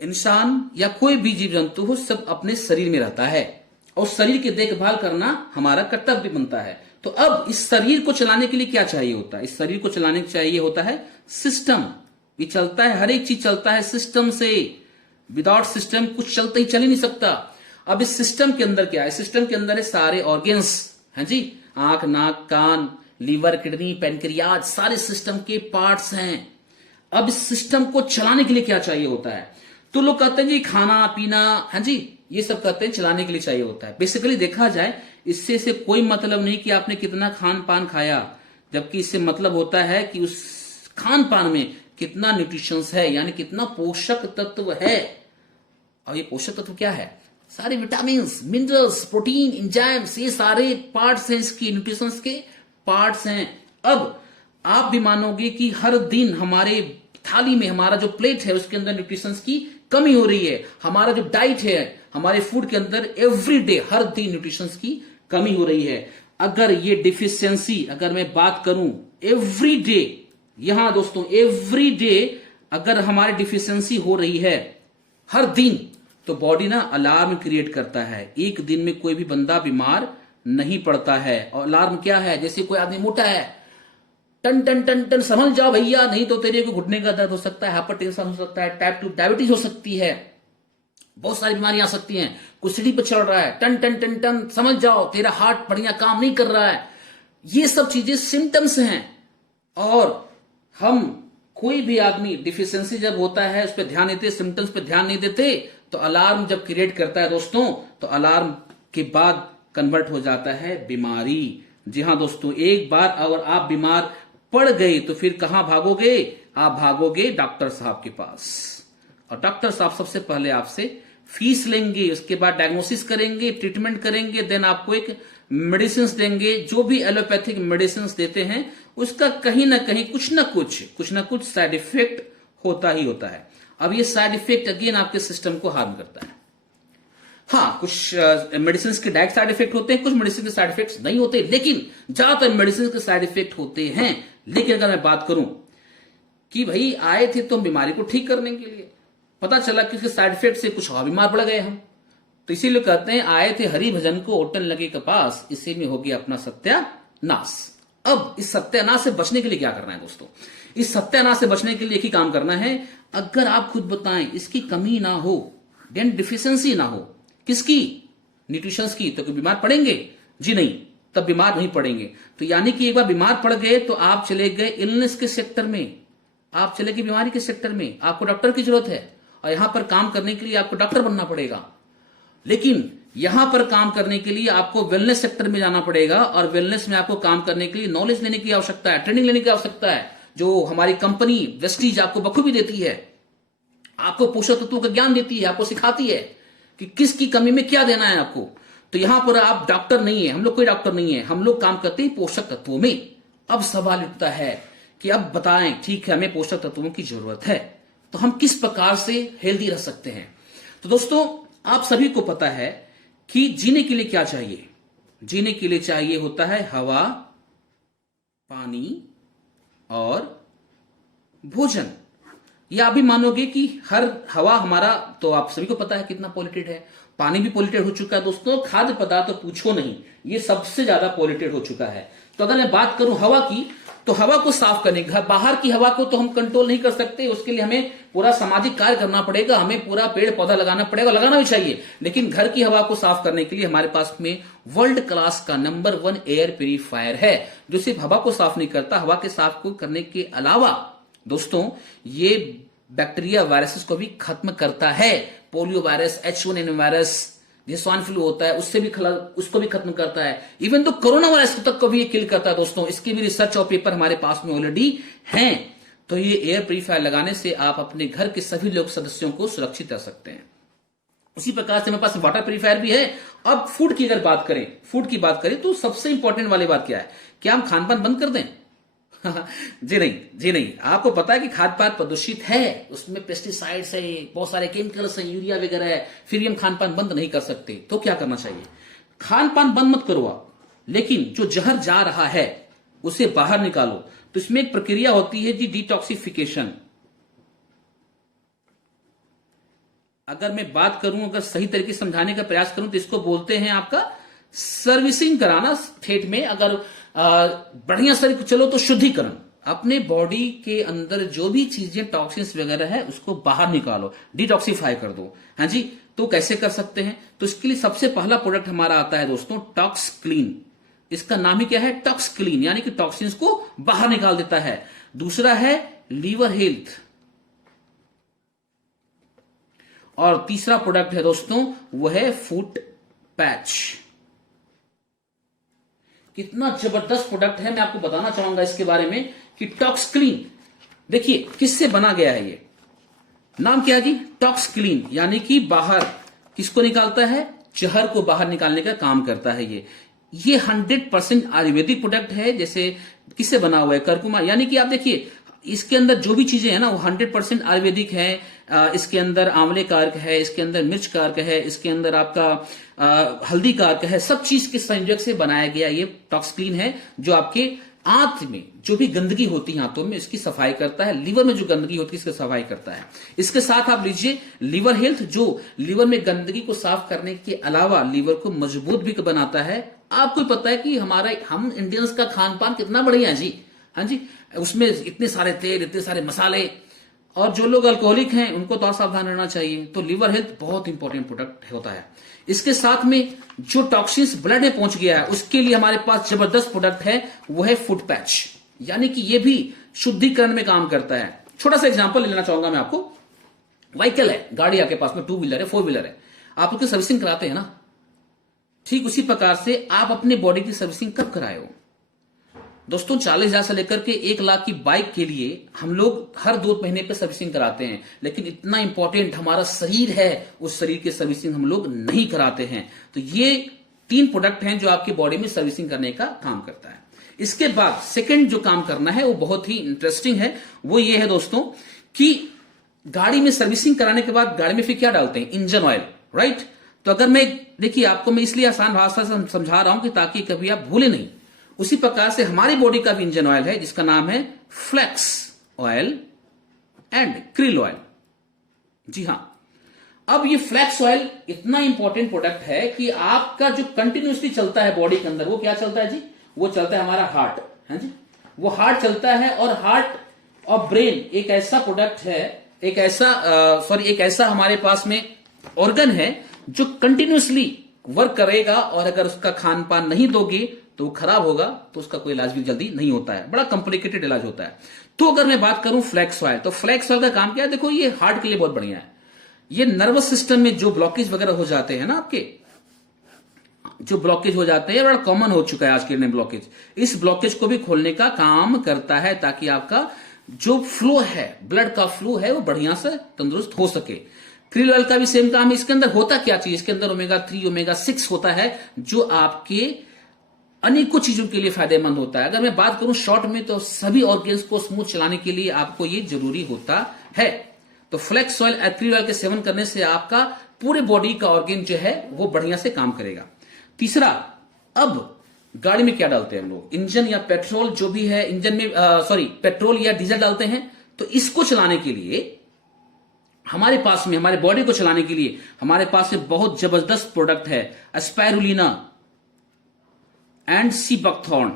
इंसान या कोई भी जीव जंतु हो, सब अपने शरीर में रहता है, और शरीर की देखभाल करना हमारा कर्तव्य बनता है। तो अब इस शरीर को चलाने के लिए क्या चाहिए होता है, इस शरीर को चलाने के चाहिए होता है सिस्टम। ये चलता है, हर एक चीज चलता है सिस्टम से। विदाउट सिस्टम कुछ चलता ही चल ही नहीं सकता। अब इस सिस्टम के अंदर क्या है, सिस्टम के अंदर है सारे ऑर्गेन्स हैं जी, आंख, नाक, कान, लीवर, किडनी, पैनक्रियाज, सारे सिस्टम के पार्ट्स हैं। अब इस सिस्टम को चलाने के लिए क्या चाहिए होता है, तो लोग कहते हैं जी खाना पीना, हाँ जी, ये सब कहते हैं चलाने के लिए चाहिए होता है। बेसिकली देखा जाए इससे से कोई मतलब नहीं कि आपने कितना खान पान खाया, जबकि इससे मतलब होता है कि उस खान पान में कितना न्यूट्रिशंस है, यानी कितना पोषक तत्व है। और ये पोषक तत्व क्या है, सारे विटामिन, मिनरल्स, प्रोटीन, एंजाइम्स, ये सारे पार्ट्स हैं, इसकी न्यूट्रिशंस के पार्ट्स हैं। अब आप भी मानोगे कि हर दिन हमारे थाली में, हमारा जो प्लेट है उसके अंदर न्यूट्रिशंस की कमी हो रही है। हमारा जो डाइट है, हमारे फूड के अंदर एवरी डे, हर दिन न्यूट्रिशंस की कमी हो रही है। अगर ये डिफिशियंसी, अगर मैं बात करूं एवरी डे, यहां दोस्तों एवरी डे अगर हमारी डिफिशियंसी हो रही है हर दिन, तो बॉडी ना अलार्म क्रिएट करता है। एक दिन में कोई भी बंदा बीमार नहीं पड़ता है। और अलार्म क्या है, जैसे कोई आदमी मोटा है, टन टन टन टन संभल जाओ भैया, नहीं तो तेरे को घुटने का दर्द हो सकता है, हाइपरटेंशन हो सकता है, टाइप 2 डायबिटीज हो सकती है, बहुत सारी बीमारियां आ सकती हैं। कुछ सीढ़ी पर चढ़ रहा है, टन टन टन टन समझ जाओ तेरा हार्ट बढ़िया काम नहीं कर रहा है। ये सब चीजें सिम्टम्स हैं। और हम कोई भी आदमी डिफिशियंसी जब होता है उस पर ध्यान देते, सिम्टम्स पे ध्यान नहीं देते, तो अलार्म जब क्रिएट करता है दोस्तों, तो अलार्म के बाद कन्वर्ट हो जाता है बीमारी। जी हां दोस्तों, एक बार अगर आप बीमार पड़ गए तो फिर कहां भागोगे, आप भागोगे डॉक्टर साहब के पास। और डॉक्टर साहब सबसे पहले आपसे फीस लेंगे, उसके बाद डायग्नोसिस करेंगे, ट्रीटमेंट करेंगे, देन आपको एक मेडिसिन देंगे। जो भी एलोपैथिक मेडिसिन देते हैं उसका कहीं ना कहीं कुछ ना कुछ साइड इफेक्ट होता ही होता है। अब ये साइड इफेक्ट अगेन आपके सिस्टम को हार्म करता है। हाँ, कुछ मेडिसिन के डायरेक्ट साइड इफेक्ट होते हैं, कुछ मेडिसिन के साइड इफेक्ट्स नहीं होते, लेकिन ज्यादातर मेडिसिन के साइड इफेक्ट होते हैं। लेकिन अगर मैं बात करूं कि भाई आए थे तो हम बीमारी को ठीक करने के लिए, पता चला कि उसके साइड इफेक्ट से कुछ और बीमार पड़ गए हम, तो इसीलिए कहते हैं आए थे हरि भजन को ओटन लगे कपास, इसी में होगी अपना सत्यानाश। अब इस सत्यानाश से बचने के लिए क्या करना है दोस्तों? इस सत्यानाश से बचने के लिए एक ही काम करना है, अगर आप खुद बताएं इसकी कमी ना हो, डिफिशियंसी ना हो, किसकी? न्यूट्रिशंस की, तो बीमार पड़ेंगे? जी नहीं, तब बीमार नहीं पड़ेंगे। तो यानी कि एक बार बीमार पड़ गए तो आप चले गए इलनेस के सेक्टर में, आप चले गए बीमारी के सेक्टर में, आपको डॉक्टर की जरूरत है और यहां पर काम करने के लिए आपको डॉक्टर बनना पड़ेगा। लेकिन यहां पर काम करने के लिए आपको वेलनेस सेक्टर में जाना पड़ेगा और वेलनेस में आपको काम करने के लिए नॉलेज लेने की आवश्यकता है, ट्रेनिंग लेने की आवश्यकता है, जो हमारी कंपनी वेस्टीज आपको बखूबी देती है, आपको पोषक तत्वों का ज्ञान देती है, आपको सिखाती है कि किसकी कमी में क्या देना है आपको। तो यहां पर आप डॉक्टर नहीं है, हम लोग कोई डॉक्टर नहीं है, हम लोग काम करते हैं पोषक तत्वों में। अब सवाल उठता है कि अब बताएं, ठीक है हमें पोषक तत्वों की जरूरत है, तो हम किस प्रकार से हेल्दी रह सकते हैं? तो दोस्तों आप सभी को पता है कि जीने के लिए क्या चाहिए? जीने के लिए चाहिए होता है हवा, पानी और भोजन। या आप भी मानोगे कि हर हवा हमारा, तो आप सभी को पता है कितना पॉल्यूटेड है, पानी भी पॉल्यूटेड हो चुका है दोस्तों, खाद्य पदार्थ तो पूछो नहीं, ये सबसे ज्यादा पॉल्यूटेड हो चुका है। तो अगर मैं बात करूं हवा की, तो हवा को साफ करने, घर बाहर की हवा को तो हम कंट्रोल नहीं कर सकते, उसके लिए हमें पूरा सामाजिक कार्य करना पड़ेगा, हमें पूरा पेड़ पौधा लगाना पड़ेगा, लगाना भी चाहिए। लेकिन घर की हवा को साफ करने के लिए हमारे पास में वर्ल्ड क्लास का नंबर 1 एयर प्यूरिफायर है, जो सिर्फ हवा को साफ नहीं करता, हवा के साफ को करने के अलावा दोस्तों ये बैक्टीरिया वायरसेस को भी खत्म करता है। पोलियो वायरस, H1N1 वायरस, जो स्वाइन फ्लू होता है उससे भी उसको भी खत्म करता है। इवन तो कोरोना वायरस तक को भी ये किल करता है दोस्तों, इसके भी रिसर्च और पेपर हमारे पास में ऑलरेडी हैं। तो ये एयर प्यूरिफायर लगाने से आप अपने घर के सभी लोग सदस्यों को सुरक्षित रख सकते हैं। उसी प्रकार से हमारे पास वाटर प्यूरिफायर भी है। अब फूड की अगर बात करें, फूड की बात करें तो सबसे इंपॉर्टेंट वाली बात क्या है? क्या हम खान पान बंद कर दें? जी नहीं, जी नहीं। आपको पता है कि खाद्य पदार्थ प्रदूषित है, उसमें पेस्टिसाइड्स है, बहुत सारे केमिकल्स हैं, यूरिया वगैरह है, फिर भी हम खान पान बंद नहीं कर सकते। तो क्या करना चाहिए? खान पान बंद मत करो आप, लेकिन जो जहर जा रहा है उसे बाहर निकालो। तो इसमें एक प्रक्रिया होती है जी, डिटॉक्सिफिकेशन। अगर मैं बात करूं, अगर सही तरीके से समझाने का प्रयास करूं तो इसको बोलते हैं आपका सर्विसिंग कराना ठेठ में। अगर बढ़िया से चलो तो शुद्धिकरण, अपने बॉडी के अंदर जो भी चीजें टॉक्सिन्स वगैरह है उसको बाहर निकालो, डिटॉक्सिफाई कर दो। हाँ जी, तो कैसे कर सकते हैं? तो इसके लिए सबसे पहला प्रोडक्ट हमारा आता है दोस्तों टॉक्स क्लीन। इसका नाम ही क्या है? टॉक्स क्लीन, यानी कि टॉक्सिन्स को बाहर निकाल देता है। दूसरा है लीवर हेल्थ, और तीसरा प्रोडक्ट है दोस्तों वो है फुट पैच। कितना जबरदस्त प्रोडक्ट है, मैं आपको बताना चाहूंगा इसके बारे में कि टॉक्स क्लीन। देखिए किससे बना गया है ये, नाम क्या है जी? टॉक्स क्लीन, यानी कि बाहर किसको निकालता है? जहर को बाहर निकालने का काम करता है ये 100% आयुर्वेदिक प्रोडक्ट है। जैसे किससे बना हुआ है? करकुमा, यानी कि आप देखिए इसके अंदर जो भी चीजें हैं ना वो 100% आयुर्वेदिक है। इसके अंदर आंवले का अर्क है, इसके अंदर मिर्च का अर्क है, इसके अंदर आपका हल्दी का अर्क है, सब चीज के संयोग से बनाया गया ये टॉक्स क्लीन है, जो आपके आंत में जो भी गंदगी होती है आंतों में इसकी सफाई करता है, लीवर में जो गंदगी होती है इसकी सफाई करता है। इसके साथ आप लीजिए लीवर हेल्थ, जो लीवर में गंदगी को साफ करने के अलावा लीवर को मजबूत भी बनाता है। आपको पता है कि हम इंडियंस का खान पान कितना बढ़िया है जी। हाँ जी, उसमें इतने सारे तेल, इतने सारे मसाले, और जो लोग अल्कोहलिक हैं उनको तो और सावधान रहना चाहिए। तो लीवर हेल्थ बहुत इंपॉर्टेंट प्रोडक्ट होता है। इसके साथ में जो टॉक्सिन्स ब्लड में पहुंच गया है उसके लिए हमारे पास जबरदस्त प्रोडक्ट है, वो है फुट पैच, यानी कि ये भी शुद्धिकरण में काम करता है। छोटा सा एग्जांपल लेना चाहूंगा मैं आपको। व्हीकल है, गाड़ी आपके पास में 2 व्हीलर है, 4 व्हीलर है, आप उसकी सर्विसिंग कराते हैं ना, ठीक उसी प्रकार से आप अपने बॉडी की सर्विसिंग कब कराए हो दोस्तों? 40,000 से लेकर के 1 लाख की बाइक के लिए हम लोग हर 2 महीने पे सर्विसिंग कराते हैं, लेकिन इतना इंपॉर्टेंट हमारा शरीर है, उस शरीर की सर्विसिंग हम लोग नहीं कराते हैं। तो ये 3 प्रोडक्ट हैं जो आपकी बॉडी में सर्विसिंग करने का काम करता है। इसके बाद सेकंड जो काम करना है वो बहुत ही इंटरेस्टिंग है, वो ये है दोस्तों कि गाड़ी में सर्विसिंग कराने के बाद गाड़ी में फिर क्या डालते हैं? Engine oil, right. तो अगर मैं देखिए आपको मैं इसलिए आसान भाषा से समझा रहा हूं कि ताकि कभी आप भूले नहीं। उसी प्रकार से हमारी बॉडी का भी इंजन ऑयल है जिसका नाम है flax oil and krill oil. जी हां, अब ये फ्लेक्स ऑयल इतना इंपॉर्टेंट प्रोडक्ट है कि आपका जो कंटिन्यूसली चलता है बॉडी के अंदर, वो क्या चलता है जी? वो चलता है हमारा हार्ट, है जी। वो हार्ट चलता है और हार्ट और ब्रेन एक ऐसा प्रोडक्ट है, एक ऐसा हमारे पास में ऑर्गन है जो कंटिन्यूसली वर्क करेगा, और अगर उसका खान पान नहीं दोगे तो वो खराब होगा, तो उसका कोई इलाज भी जल्दी नहीं होता है, बड़ा कॉम्प्लिकेटेड इलाज होता है। तो अगर मैं बात करूं फ्लेक्स ऑयल, तो फ्लेक्स ऑयल का काम क्या है? देखो ये हार्ट के लिए बहुत बढ़िया है। ये नर्वस सिस्टम में जो ब्लॉकेज वगैरह हो जाते हैं ना, आपके जो ब्लॉकेज हो जाते हैं, बड़ा कॉमन हो चुका है आज के दिन ब्लॉकेज, इस ब्लॉकेज को भी खोलने का काम करता है ताकि आपका जो फ्लो है, ब्लड का फ्लो है, वो बढ़िया से तंदुरुस्त हो सके। क्रिल ऑयल का भी सेम काम है। इसके अंदर होता क्या चीज? इसके अंदर ओमेगा 3 ओमेगा 6 होता है जो आपके अनेकों चीजों के लिए फायदेमंद होता है। अगर मैं बात करूं शॉर्ट में, तो सभी ऑर्गन्स को स्मूथ चलाने के लिए आपको ये जरूरी होता है। तो फ्लेक्स ऑयल, क्रिल ऑयल के सेवन करने से आपका पूरे बॉडी का ऑर्गन जो है वो बढ़िया से काम करेगा। तीसरा, अब गाड़ी में क्या डालते हैं हम लोग? इंजन या पेट्रोल जो भी है, इंजन में पेट्रोल या डीजल डालते हैं। तो इसको चलाने के लिए हमारे पास में, हमारे बॉडी को चलाने के लिए हमारे पास में बहुत जबरदस्त प्रोडक्ट है, spirulina and sea buckthorn.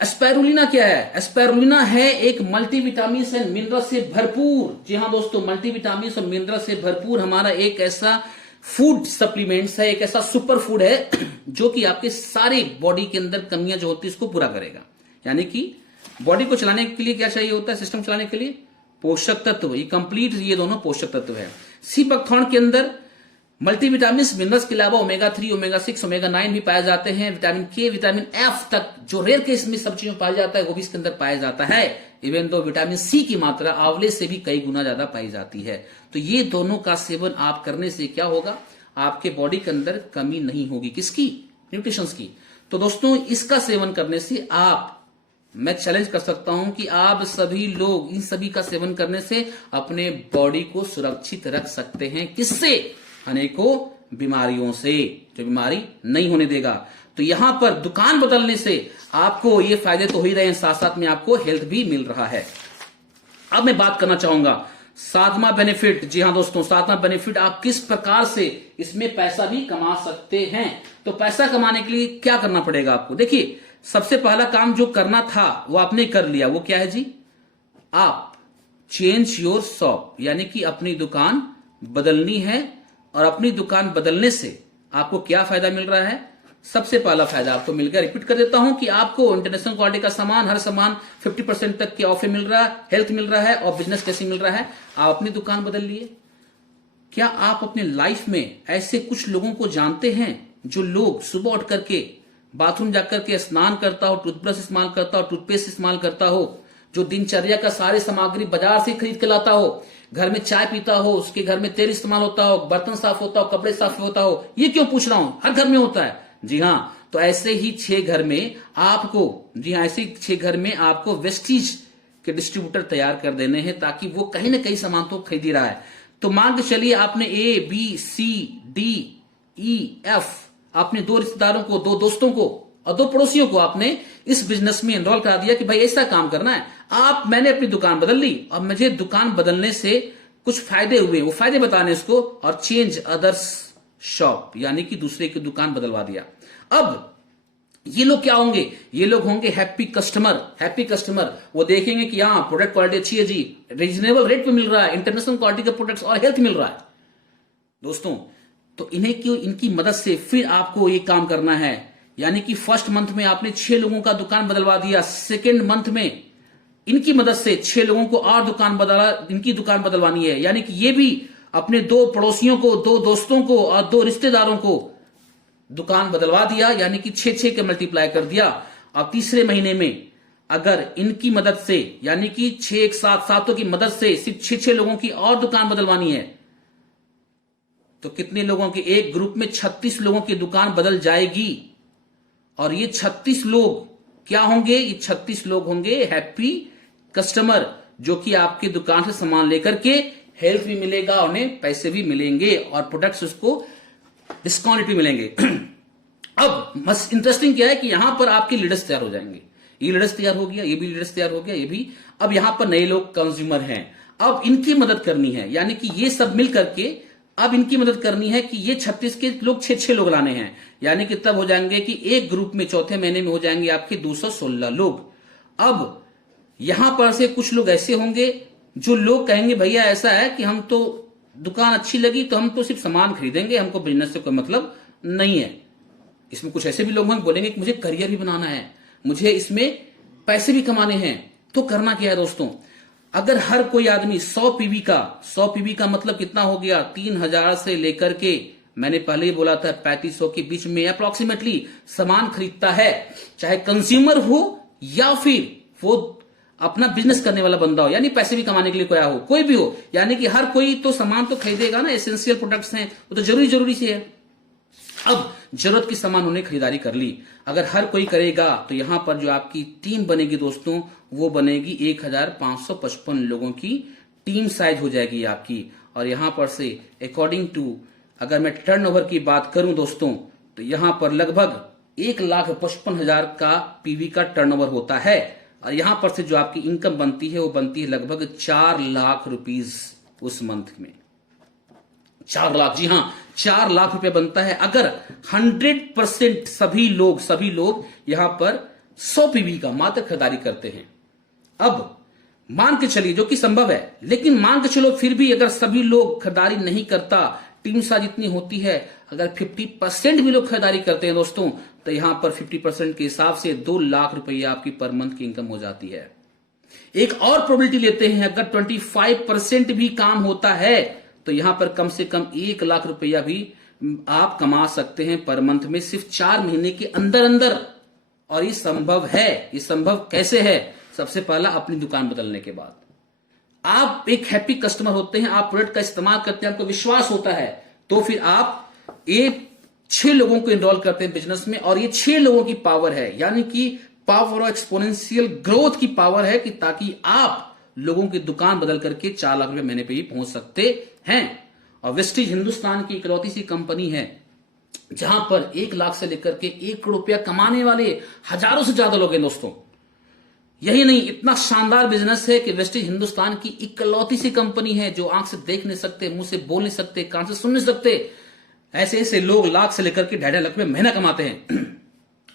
Spirulina क्या है? स्पाइरुलिना है एक मल्टीविटामिन एंड मिनरल से भरपूर, जी हां दोस्तों, मल्टीविटामिन और मिनरल से भरपूर हमारा एक ऐसा फूड सप्लीमेंट्स है, एक ऐसा सुपर फूड है जो कि आपके सारे बॉडी के अंदर कमियां जो होती है उसको पूरा करेगा। यानी कि बॉडी को चलाने के लिए क्या चाहिए होता है? सिस्टम चलाने के लिए पोषक तत्व, ये कंप्लीट, ये दोनों पोषक तत्व है। सी बकथॉर्न के अंदर मल्टीविटामिन मिनरल्स के अलावा ओमेगा 3 ओमेगा 6 ओमेगा 9 भी पाए जाते हैं। विटामिन के, विटामिन एफ तक जो रेयर केस में सब चीजों पाया जाता है वो भी इसके अंदर पाया जाता है। इवन दो विटामिन सी की मात्रा आंवले से भी कई गुना ज्यादा पाई जाती है। तो ये दोनों का सेवन आप करने से क्या होगा? आपके बॉडी के अंदर कमी नहीं होगी। किसकी? न्यूट्रिशंस की। तो दोस्तों इसका सेवन करने से मैं चैलेंज कर सकता हूं कि आप सभी लोग इन सभी का सेवन करने से अपने बॉडी को सुरक्षित रख सकते हैं। किससे? अनेकों बीमारियों से, जो बीमारी नहीं होने देगा। तो यहां पर दुकान बदलने से आपको ये फायदे तो हो ही रहे हैं, साथ साथ में आपको हेल्थ भी मिल रहा है। अब मैं बात करना चाहूंगा सातवां बेनिफिट। जी हां दोस्तों, सातवां बेनिफिट, आप किस प्रकार से इसमें पैसा भी कमा सकते हैं। तो पैसा कमाने के लिए क्या करना पड़ेगा आपको? देखिए, सबसे पहला काम जो करना था वो आपने कर लिया। वो क्या है जी? आप चेंज योर शॉप, यानी कि अपनी दुकान बदलनी है। और अपनी दुकान बदलने से आपको क्या फायदा मिल रहा है? सबसे पहला फायदा आपको मिल गया, रिपीट कर देता हूं, कि आपको इंटरनेशनल क्वालिटी का सामान, हर सामान 50% तक के ऑफर मिल रहा है, हेल्थ मिल रहा है और बिजनेस कैसे मिल रहा है। आप अपनी दुकान बदल लिए। क्या आप अपने लाइफ में ऐसे कुछ लोगों को जानते हैं जो लोग सुबह उठ करके बाथरूम जाकर के स्नान करता हो, टूथब्रश इस्तेमाल करता हो, टूथपेस्ट इस्तेमाल करता हो, जो दिनचर्या का सारे सामग्री बाजार से खरीद के लाता हो, घर में चाय पीता हो, उसके घर में तेल इस्तेमाल होता हो, बर्तन साफ होता हो, कपड़े साफ होता हो। ये क्यों पूछ रहा हूं? हर घर में होता है। जी हां, तो ऐसे ही 6 घर में आपको, जी हां, ऐसे 6 घर में आपको वेस्टीज के डिस्ट्रीब्यूटर तैयार कर देने हैं, ताकि वो कहीं ना कहीं सामान तो खरीद ही रहा है। तो मान के चलिए आपने A B C D E F आपने 2 रिश्तेदारों को, 2 दोस्तों को और 2 पड़ोसियों को आपने इस बिजनेस में एनरोल करा दिया कि भाई ऐसा काम करना है। मैंने अपनी दुकान बदल ली और मुझे दुकान बदलने से कुछ फायदे हुए, वो फायदे बताने इसको, और चेंज अदर्स शॉप, यानी कि दूसरे की दुकान बदलवा दिया। अब ये लोग क्या होंगे? ये लोग होंगे हैप्पी कस्टमर। हैप्पी कस्टमर वो देखेंगे कि हाँ, प्रोडक्ट क्वालिटी अच्छी है जी, रीजनेबल रेट पे मिल रहा है, इंटरनेशनल क्वालिटी का प्रोडक्ट्स और हेल्थ मिल रहा है। दोस्तों, तो इनकी मदद से फिर आपको ये काम करना है। यानी कि फर्स्ट मंथ में आपने 6 लोगों का दुकान बदलवा दिया, सेकेंड मंथ में इनकी मदद से 6 लोगों को और इनकी दुकान बदलवानी है। यानी कि ये भी अपने 2 पड़ोसियों को, 2 दोस्तों को और 2 रिश्तेदारों को दुकान बदलवा दिया, यानी कि 6 के मल्टीप्लाई कर दिया। अब तीसरे महीने में अगर इनकी मदद से, यानी कि 6 एक साथ, 7 की मदद से सिर्फ 6 लोगों की और दुकान बदलवानी है, तो कितने लोगों के? एक ग्रुप में 36 लोगों की दुकान बदल जाएगी। और ये 36 लोग क्या होंगे? ये 36 लोग होंगे हैप्पी कस्टमर, जो कि आपकी दुकान से सामान लेकर के हेल्थ भी मिलेगा, उन्हें पैसे भी मिलेंगे और प्रोडक्ट्स उसको डिस्काउंट भी मिलेंगे। अब मस्त इंटरेस्टिंग क्या है कि यहां पर आपके लीडर्स तैयार हो जाएंगे। ये लीडर्स तैयार हो गया, ये भी लीडर्स तैयार हो गया, ये भी। अब यहां पर नए लोग कंज्यूमर हैं, अब इनकी मदद करनी है, यानी कि ये सब मिल करके अब इनकी मदद करनी है कि ये 36 के लोग 6-6 लोग लाने हैं, यानी कि तब हो जाएंगे कि एक ग्रुप में चौथे महीने में हो जाएंगे आपके 216 लोग। अब यहां पर से कुछ लोग ऐसे होंगे जो लोग कहेंगे भैया ऐसा है कि हम तो दुकान अच्छी लगी तो हम तो सिर्फ सामान खरीदेंगे, हमको बिजनेस से कोई मतलब नहीं है। इसमें कुछ ऐसे भी लोग हैं बोलेंगे कि मुझे करियर भी बनाना है, मुझे इसमें पैसे भी कमाने हैं। तो करना क्या है दोस्तों? अगर हर कोई आदमी 100 पीवी का मतलब कितना हो गया? 3000 से लेकर के मैंने पहले ही बोला था 3500 के बीच में अप्रोक्सीमेटली सामान खरीदता है, चाहे कंज्यूमर हो या फिर वो अपना बिजनेस करने वाला बंदा हो, यानी पैसे भी कमाने के लिए कोई हो, कोई भी हो, यानी कि हर कोई तो सामान तो खरीदेगा ना। एसेंशियल प्रोडक्ट्स हैं वो तो जरूरी से है। अब जरूरत की सामान उन्हें खरीदारी कर ली, अगर हर कोई करेगा तो यहां पर जो आपकी टीम बनेगी दोस्तों, वो बनेगी 1555 लोगों की टीम साइज हो जाएगी आपकी। और यहां पर से अकॉर्डिंग टू अगर मैं टर्नओवर की बात करूं दोस्तों, तो यहां पर लगभग 1,55,000 का पीवी का टर्नओवर होता है। और यहां पर से जो आपकी इनकम बनती है वो बनती है लगभग 4 लाख रुपीज उस मंथ में। 4 लाख, जी हां 4 लाख रुपए बनता है अगर 100% सभी लोग यहां पर 100 पीवी का मात्र खरीदारी करते हैं। अब मान के चलिए, जो कि संभव है, लेकिन मान के चलो फिर भी अगर सभी लोग खरीदारी नहीं करता, टीम साइज इतनी होती है, अगर 50% भी लोग खरीदारी करते हैं दोस्तों, तो यहां पर 50% के हिसाब से 2 लाख रुपया आपकी पर मंथ की इनकम हो जाती है। एक और प्रोबेबिलिटी लेते हैं, अगर 25% भी काम होता है तो यहां पर कम से कम 1 लाख रुपया भी आप कमा सकते हैं पर मंथ में, सिर्फ 4 महीने के अंदर अंदर। और ये संभव है। ये संभव कैसे है? सबसे पहला, अपनी दुकान बदलने के बाद। आप एक हैप्पी कस्टमर होते हैं, आप प्रोडक्ट का इस्तेमाल करते हैं, आपको विश्वास होता है, तो फिर आप एक 6 लोगों को इनरोल करते हैं बिजनेस में, और ये 6 लोगों की पावर है, यानी कि पावर ऑफ एक्सपोनेंशियल ग्रोथ की पावर है, कि ताकि आप लोगों की दुकान बदल करके 4 लाख रुपए महीने पे ही पहुंच सकते हैं। और वेस्टीज हिंदुस्तान की इकलौती सी कंपनी है जहां पर 1 लाख से लेकर के 1 करोड़ रुपया कमाने वाले हजारों से ज्यादा लोग हैं दोस्तों। यही नहीं, इतना शानदार बिजनेस है कि वेस्टीज हिंदुस्तान की इकलौती सी कंपनी है जो आंख से देख नहीं सकते, मुंह से बोल नहीं सकते, कान से सुन नहीं सकते, ऐसे ऐसे लोग लाख से लेकर के 2.5 लाख रुपए महीना कमाते हैं।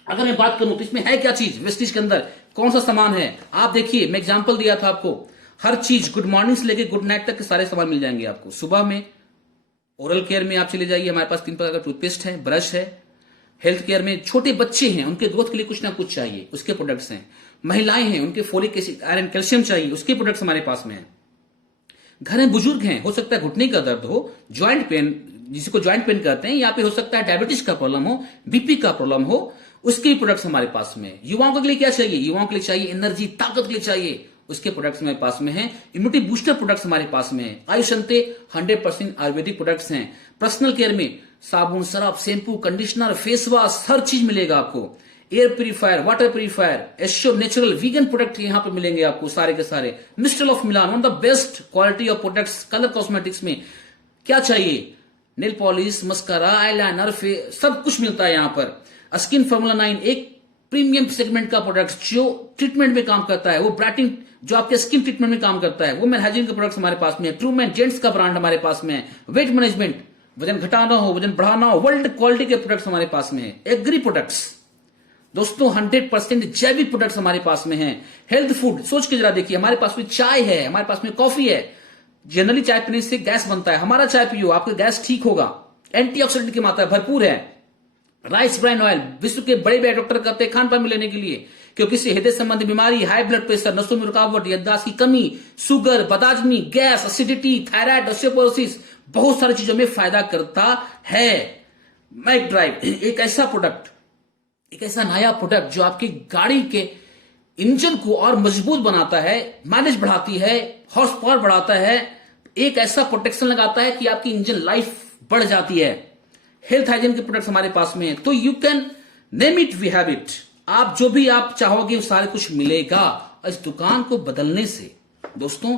अगर मैं बात करूं तो इसमें है क्या चीज, वेस्टीज के अंदर कौन सा सामान है? आप देखिए, मैं एग्जांपल दिया था आपको, हर चीज गुड मॉर्निंग से लेकर गुड नाइट तक के सारे सामान मिल जाएंगे आपको। सुबह में ओरल केयर में आप चले जाइए, हमारे पास 3 प्रकार का टूथपेस्ट है, ब्रश है। हेल्थ केयर में छोटे बच्चे हैं, उनके ग्रोथ के लिए कुछ ना कुछ चाहिए, उसके प्रोडक्ट्स हैं। महिलाएं हैं, उनके फोलिक एसिड, आयरन, कैल्शियम चाहिए, उसके प्रोडक्ट्स हमारे पास में है। घर में बुजुर्ग हैं, हो सकता है घुटने का दर्द हो, ज्वाइंट पेन, जिसको ज्वाइंट पेन कहते हैं, या पे हो सकता है डायबिटीज का प्रॉब्लम हो, बीपी का प्रॉब्लम हो, उसके प्रोडक्ट्स हमारे पास में। युवाओं के लिए क्या चाहिए? युवाओं के लिए चाहिए एनर्जी, ताकत के लिए चाहिए, उसके प्रोडक्ट्स हमारे पास में है। इम्यूनिटी बूस्टर प्रोडक्ट्स हमारे पास में है। आयुष अंते 100% आयुर्वेदिक प्रोडक्ट्स हैं। पर्सनल केयर में साबुन, Surf, shampoo, conditioner, face wash, हर चीज मिलेगा आपको। Air purifier, water purifier, assure natural vegan product यहां पर मिलेंगे आपको सारे के सारे। Mister of Milan, one of the best quality of products. Colour cosmetics में क्या चाहिए? नेल पॉलिश, मस्कारा, आईलाइनर, सब कुछ मिलता है यहां पर। स्किन फॉर्मूला 9 एक प्रीमियम सेगमेंट का प्रोडक्ट जो ट्रीटमेंट में काम करता है, वो ब्राइटिंग जो आपके स्किन ट्रीटमेंट में काम करता है, वो मैन हाइजीन के प्रोडक्ट्स हमारे पास में है। ट्रूमैन जेंट्स का ब्रांड हमारे पास में है। वेट मैनेजमेंट, वजन घटाना हो, वजन बढ़ाना हो, वर्ल्ड क्वालिटी के प्रोडक्ट्स हमारे पास में है। एग्री प्रोडक्ट्स दोस्तों 100% जैविक प्रोडक्ट्स हमारे पास में हैं। हेल्थ फूड, सोच के जरा देखिए, हमारे पास में चाय है, हमारे पास में कॉफी है। जनरली चाय पीने से गैस बनता है, हमारा चाय पियो, आपका गैस ठीक होगा। एंटीऑक्सीडेंट की मात्रा भरपूर है। राइस ब्राइन ऑयल, विश्व के बड़े बड़े डॉक्टर करते हैं खान पान में लेने के लिए, क्योंकि इससे हृदय संबंधी बीमारी, हाई ब्लड प्रेशर, नसों में रुकावट, याददाश्त की कमी, शुगर, बदहजमी, गैस, एसिडिटी, थायराइड, ऑस्टियोपोरोसिस, बहुत सारी चीजों में फायदा करता है। मैक ड्राइव एक ऐसा प्रोडक्ट, एक ऐसा नया प्रोडक्ट जो आपकी गाड़ी के इंजन को और मजबूत बनाता है, माइलेज बढ़ाती है, हॉर्स पावर बढ़ाता है, एक ऐसा प्रोटेक्शन लगाता है कि आपकी इंजन लाइफ बढ़ जाती है। हेल्थ हाइजीन के प्रोडक्ट्स हमारे पास में है। तो you can name it, we have it. आप जो भी आप चाहोगे वो सारे कुछ मिलेगा। इस दुकान को बदलने से दोस्तों,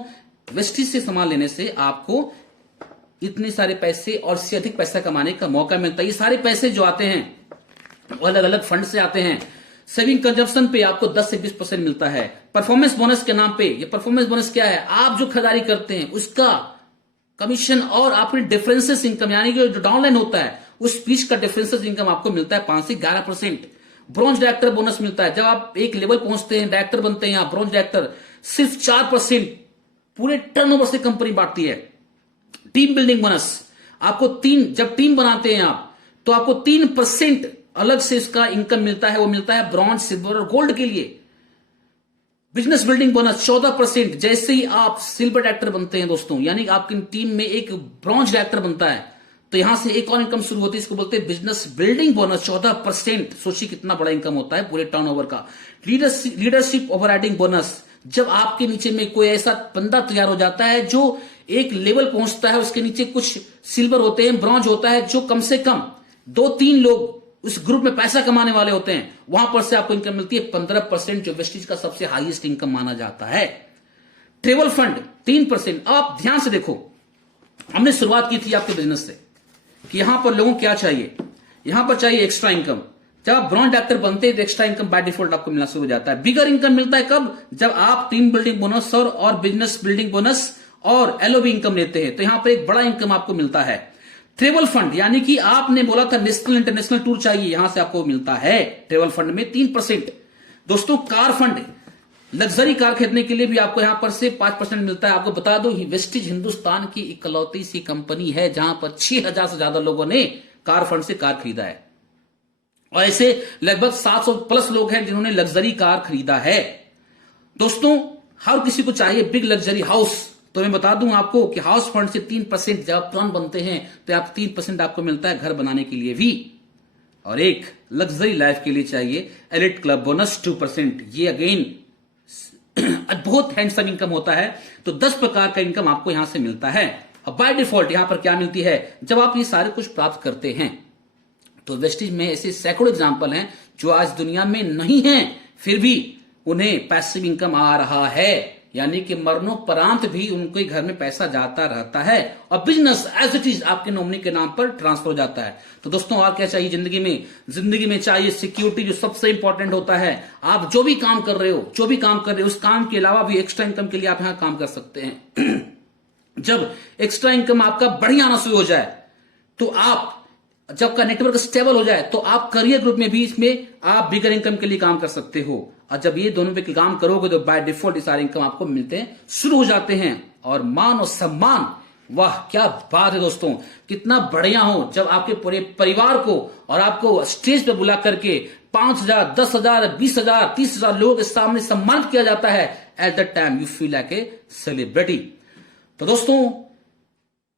वेस्टिज से सामान लेने से आपको इतने सारे पैसे और इससे अधिक पैसा कमाने का मौका मिलता है। ये सारे पैसे जो आते हैं अलग अलग फंड से आते हैं। सेविंग कंजप्शन पे आपको 10 से 20% मिलता है। परफॉर्मेंस बोनस के नाम पे, ये परफॉर्मेंस बोनस क्या है? आप जो खरीदारी करते हैं उसका कमीशन और आपकी डिफरेंसेस इनकम, यानी कि जो डाउनलाइन होता है उस बीच का डिफरेंसेस इनकम आपको मिलता है 5 से 11%। ब्रॉन्ज डायरेक्टर बोनस मिलता है। जब आप एक लेवल पहुंचते हैं, डायरेक्टर बनते हैं, आप ब्रॉन्ज डायरेक्टर, सिर्फ 4% पूरे टर्नओवर से कंपनी बांटती है। टीम बिल्डिंग बोनस आपको जब टीम बनाते हैं आप, तो आपको 3% अलग से इसका इनकम मिलता है। वो मिलता है ब्रॉन्ज, सिल्वर और गोल्ड के लिए। Business building bonus 14%। जैसे ही आप सिल्वर डायरेक्टर बनते हैं दोस्तों, यानी आपकी टीम में एक ब्रॉन्ज डायरेक्टर बनता है, तो यहां से एक और इनकम शुरू होती है, इसको बोलते हैं बिजनेस बिल्डिंग बोनस 14%। सोचिए कितना बड़ा इनकम होता है पूरे टर्नओवर का। लीडरशिप ओवरराइडिंग बोनस, जब आपके नीचे में कोई ऐसा बंदा तैयार हो जाता है जो एक लेवल पहुंचता है, उसके नीचे कुछ सिल्वर होते हैं, ब्रॉन्ज होता है, जो कम से कम 2-3 लोग उस ग्रुप में पैसा कमाने वाले होते हैं, वहां पर से आपको इनकम मिलती है 15%, जो वेस्टिज का सबसे हाईएस्ट इनकम माना जाता है। Travel fund 3%। आप ध्यान से देखो, हमने शुरुआत की थी आपके बिजनेस से कि यहां पर लोगों को क्या चाहिए? यहां पर चाहिए एक्स्ट्रा इनकम। जब आप ब्रॉन्ज डायरेक्टर बनते हैं तो एक्स्ट्रा इनकम बाय डिफॉल्ट आपको मिलना शुरू हो जाता है। बिगर इनकम मिलता है कब? जब आप टीम बिल्डिंग बोनस और बिजनेस बिल्डिंग बोनस और एलओबी इनकम लेते हैं, तो यहां पर एक बड़ा इनकम आपको मिलता है। ट्रेवल फंड, यानी कि आपने बोला था नेशनल इंटरनेशनल टूर चाहिए, यहां से आपको मिलता है ट्रेवल फंड में 3%। दोस्तों कार फंड, लग्जरी कार खरीदने के लिए भी आपको यहां पर से 5% मिलता है। आपको बता दो, वेस्टिज हिंदुस्तान की इकलौती सी कंपनी है जहां पर 6000 से ज्यादा लोगों ने कार फंड से कार खरीदा है, और ऐसे लगभग 700 प्लस लोग हैं जिन्होंने लग्जरी कार खरीदा है। दोस्तों, हर किसी को चाहिए बिग लग्जरी हाउस, तो मैं बता दूं आपको कि हाउस फंड से 3% जब आप प्लान बनते हैं तो आप 3% आपको मिलता है घर बनाने के लिए भी। और एक लग्जरी लाइफ के लिए चाहिए एलिट क्लब बोनस 2%। ये अगेन बहुत हैंडसम इनकम होता है। तो 10 प्रकार का इनकम आपको यहां से मिलता है। अब बाय डिफॉल्ट यहां पर क्या मिलती है? जब आप ये सारे कुछ प्राप्त करते हैं, तो वेस्टिज में ऐसे सैकड़ों एग्जाम्पल हैं जो आज दुनिया में नहीं है, फिर भी उन्हें पैसिव इनकम आ रहा है, यानी कि मरणोपरांत भी उनके घर में पैसा जाता रहता है और बिजनेस एज इट इज आपके नॉमिनी के नाम पर ट्रांसफर हो जाता है। तो दोस्तों, और क्या चाहिए जिंदगी में? जिंदगी में चाहिए सिक्योरिटी, जो सबसे इंपॉर्टेंट होता है। आप जो भी काम कर रहे हो, उस काम के अलावा भी एक्स्ट्रा इनकम के लिए आप यहां काम कर सकते हैं। जब एक्स्ट्रा इनकम आपका बढ़िया आना शुरू हो जाए, तो आप जब का नेटवर्क स्टेबल हो जाए, तो आप करियर ग्रुप में भी इसमें आप बिगर इनकम के लिए काम कर सकते हो। और जब ये दोनों पे काम करोगे तो बाय डिफॉल्ट ये सारे इनकम आपको मिलते हैं, शुरू हो जाते हैं। और मान और सम्मान, वाह क्या बात है दोस्तों, कितना बढ़िया हो जब आपके पूरे परिवार को और आपको स्टेज पे बुला करके 5000, 10,000, 20,000, 30,000 लोगों के सामने सम्मानित किया जाता है। At that time you feel like a celebrity. तो दोस्तों,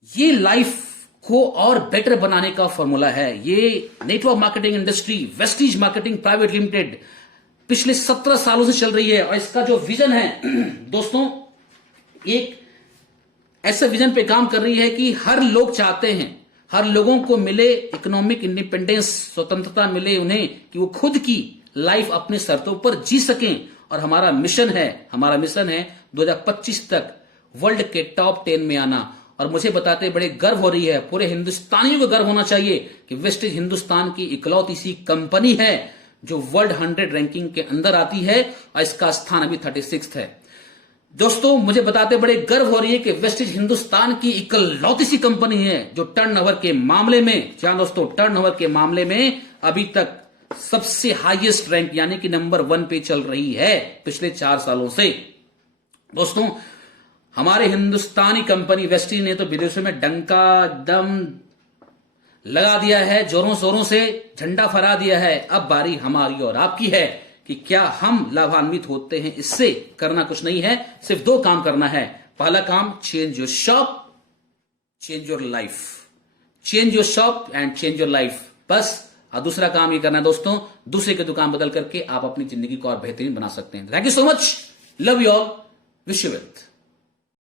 ये लाइफ को और बेटर बनाने का फॉर्मूला है। ये network marketing industry Vestige marketing private limited पिछले 17 सालों से चल रही है। और इसका जो विजन है दोस्तों, एक ऐसे विजन पे काम कर रही है कि हर लोग चाहते हैं, हर लोगों को मिले इकोनॉमिक इंडिपेंडेंस, स्वतंत्रता मिले उन्हें, कि वो खुद की लाइफ अपने शर्तों पर जी सकें। और हमारा मिशन है 2025 तक वर्ल्ड के टॉप 10 में आना। और मुझे बताते बड़े गर्व हो रही है, पूरे हिंदुस्तानियों को गर्व होना चाहिए कि वेस्टिज हिंदुस्तान की इकलौती सी कंपनी है जो वर्ल्ड 100 रैंकिंग के अंदर आती है, और इसका स्थान अभी 36 है। दोस्तों, मुझे बताते बड़े गर्व हो रही है कि वेस्टिज हिंदुस्तान की इकलौती सी कंपनी है जो टर्नओवर के मामले में, क्या दोस्तों, टर्नओवर के मामले में अभी तक सबसे हाईएस्ट रैंक यानी कि नंबर 1 पे चल रही है पिछले 4 सालों से। दोस्तों, हमारे हिंदुस्तानी कंपनी वेस्टिज ने तो विदेशों में डंका दम लगा दिया है, जोरों शोरों से झंडा फहरा दिया है। अब बारी हमारी और आपकी है कि क्या हम लाभान्वित होते हैं इससे? करना कुछ नहीं है, सिर्फ 2 काम करना है। पहला काम, change your shop, change your life. Change your shop and change your life, बस। और दूसरा काम ये करना है दोस्तों, दूसरे की दुकान बदल करके आप अपनी जिंदगी को और बेहतरीन बना सकते हैं। Thank you so much, love you all, wish you wealth.